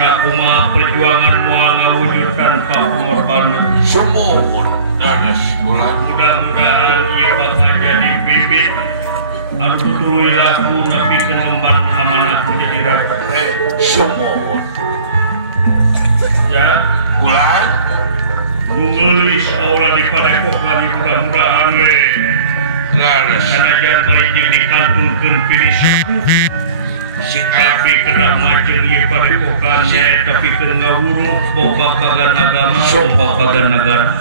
Sakuma perjuangan moal ngawujudkan pengorbanan. Sumohon dadas ulah. Mudah-mudahan ieu bakal jadi bibit anu tuluy laku nepi ka lembar amanah kejadian. Sumohon. Ya, Ulah. Nu geulis kaulah diparepokan mudah-mudahan we. Dadas. Sanajan lain dikantunkeun pilih tapi kena macam ieu parepokan tapi kena ngawuruk boga pagan agama boga pagan negara.